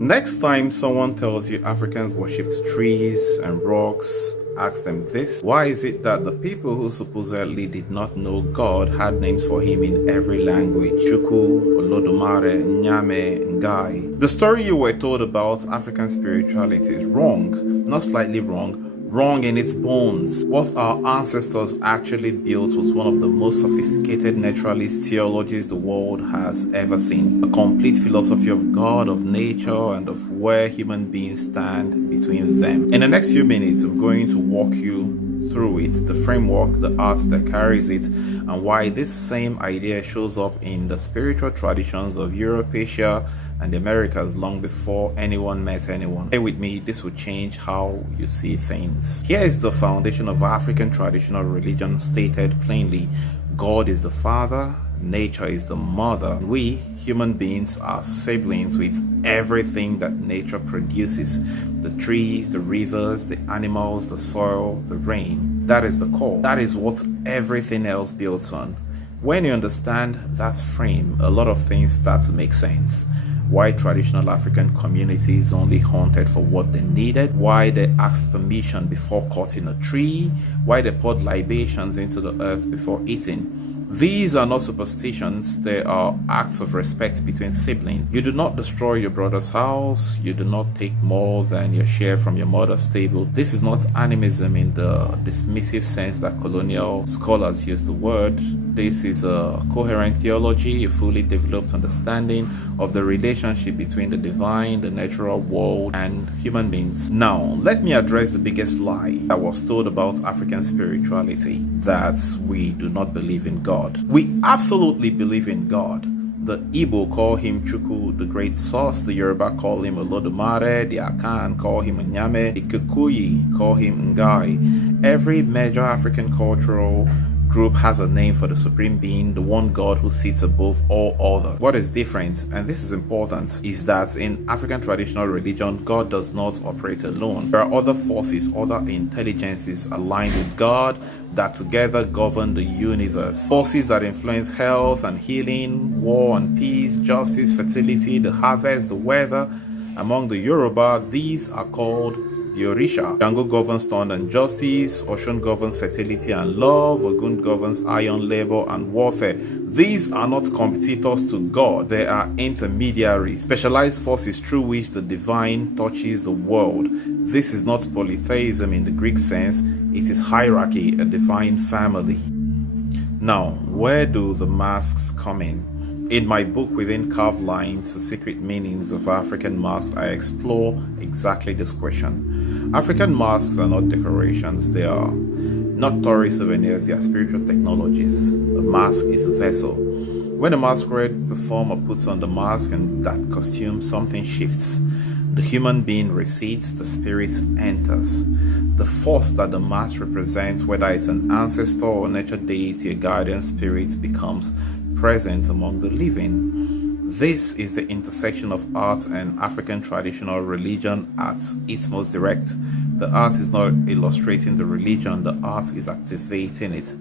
Next time someone tells you Africans worshipped trees and rocks, ask them this: why is it that the people who supposedly did not know God had names for him in every language? Chukwu, Olodumare, Nyame, Ngai. The story you were told about African spirituality is wrong, not slightly wrong, wrong in its bones. What our ancestors actually built was one of the most sophisticated naturalist theologies the world has ever seen. A complete philosophy of God, of nature, and of where human beings stand between them. In the next few minutes, I'm going to walk you through it, the framework, the art that carries it, and why this same idea shows up in the spiritual traditions of Europe, Asia, and the Americas long before anyone met anyone. Stay with me, this will change how you see things. Here is the foundation of African traditional religion stated plainly. God is the father, nature is the mother. We, human beings, are siblings with everything that nature produces. The trees, the rivers, the animals, the soil, the rain. That is the core. That is what everything else builds on. When you understand that frame, a lot of things start to make sense. Why traditional African communities only hunted for what they needed, why they asked permission before cutting a tree, why they poured libations into the earth before eating. These are not superstitions, they are acts of respect between siblings. You do not destroy your brother's house, you do not take more than your share from your mother's table. This is not animism in the dismissive sense that colonial scholars use the word. This is a coherent theology, a fully developed understanding of the relationship between the divine, the natural world, and human beings. Now, let me address the biggest lie that was told about African spirituality, that we do not believe in God. We absolutely believe in God. The Igbo call him Chukwu, the great source. The Yoruba call him Olodumare. The Akan call him Nyame. The Kikuyi call him Ngai. Every major African cultural group has a name for the supreme being, the one God who sits above all others. What is different, and this is important, is that in African traditional religion, God does not operate alone. There are other forces, other intelligences aligned with God that together govern the universe. Forces that influence health and healing, war and peace, justice, fertility, the harvest, the weather. Among the Yoruba, these are called the Orisha. Jango governs thunder and justice, Oshun governs fertility and love, Ogun governs iron labor and warfare. These are not competitors to God, they are intermediaries, specialized forces through which the divine touches the world. This is not polytheism in the Greek sense, it is hierarchy, a divine family. Now, where do the masks come in? In my book, Within Carved Lines, The Secret Meanings of African Masks, I explore exactly this question. African masks are not decorations, they are not tourist souvenirs, they are spiritual technologies. A mask is a vessel. When a masquerade performer puts on the mask and that costume, something shifts. The human being recedes, the spirit enters. The force that the mask represents, whether it's an ancestor or nature deity, a guardian spirit, becomes present among the living. This is the intersection of art and African traditional religion at its most direct. The art is not illustrating the religion, the art is activating it.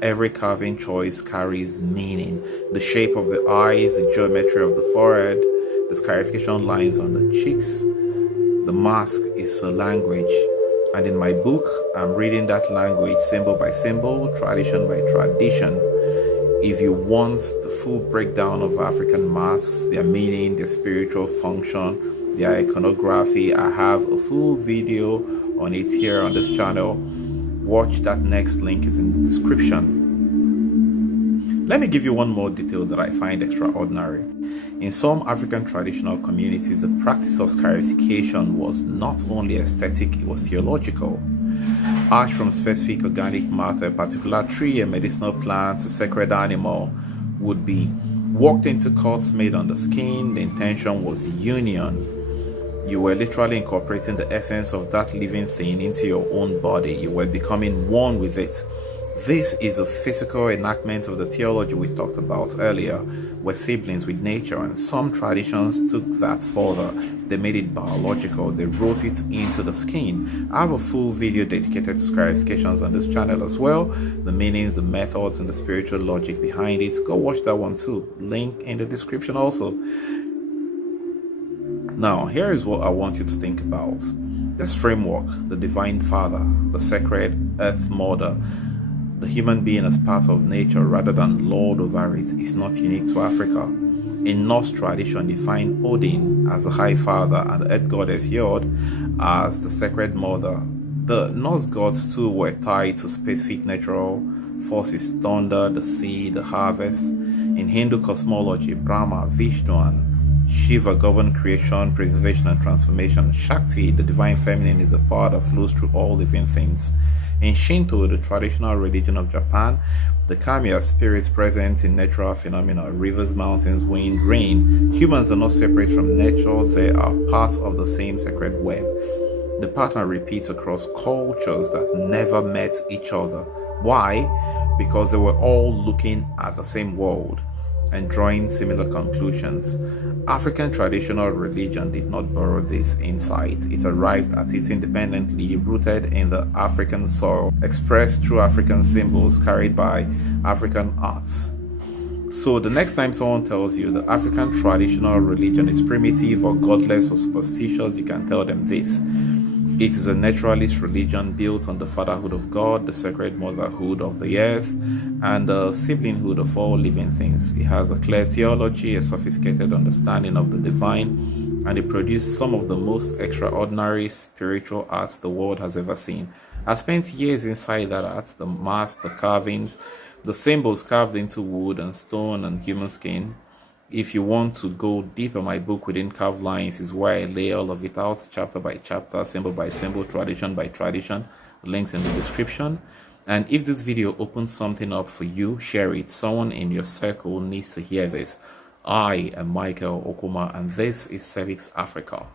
Every carving choice carries meaning. The shape of the eyes, the geometry of the forehead, the scarification lines on the cheeks. The mask is a language. And in my book, I'm reading that language symbol by symbol, tradition by tradition. If you want the full breakdown of African masks, their meaning, their spiritual function, their iconography, I have a full video on it here on this channel. Watch that next link is in the description. Let me give you one more detail that I find extraordinary. In some African traditional communities, the practice of scarification was not only aesthetic, it was theological. Ash from specific organic matter, a particular tree, a medicinal plant, a sacred animal, would be walked into cuts made on the skin. The intention was union. You were literally incorporating the essence of that living thing into your own body. You were becoming one with it. This is a physical enactment of the theology we talked about earlier. We're siblings with nature, and some traditions took that further. They made it biological. They wrote it into the skin. I have a full video dedicated to scarifications on this channel as well. The meanings, the methods, and the spiritual logic behind it. Go watch that one too. Link in the description also. Now, here is what I want you to think about. This framework, the Divine Father, the sacred Earth Mother, the human being as part of nature rather than lord over it, is not unique to Africa. In Norse tradition, they find Odin as the High Father and the Earth Goddess Jord as the Sacred Mother. The Norse gods too were tied to specific natural forces: thunder, the sea, the harvest. In Hindu cosmology, Brahma, Vishnu, and Shiva govern creation, preservation, and transformation. Shakti, the divine feminine, is the power that flows through all living things. In Shinto, the traditional religion of Japan, the kami are spirits present in natural phenomena: rivers, mountains, wind, rain. Humans are not separate from nature, they are parts of the same sacred web. The pattern repeats across cultures that never met each other. Why? Because they were all looking at the same world and drawing similar conclusions. African traditional religion did not borrow this insight. It arrived at it independently, rooted in the African soil, expressed through African symbols, carried by African arts. So the next time someone tells you the African traditional religion is primitive or godless or superstitious, you can tell them this: it is a naturalist religion built on the fatherhood of God, the sacred motherhood of the earth, and the siblinghood of all living things. It has a clear theology, a sophisticated understanding of the divine, and it produced some of the most extraordinary spiritual arts the world has ever seen. I spent years inside that art: the masks, the carvings, the symbols carved into wood and stone and human skin. If you want to go deeper, my book Within Carved Lines is where I lay all of it out, chapter by chapter, symbol by symbol, tradition by tradition. Links in the description. And if this video opens something up for you, share it. Someone in your circle needs to hear this. I am Michael Okuma, and this is Cervix Africa.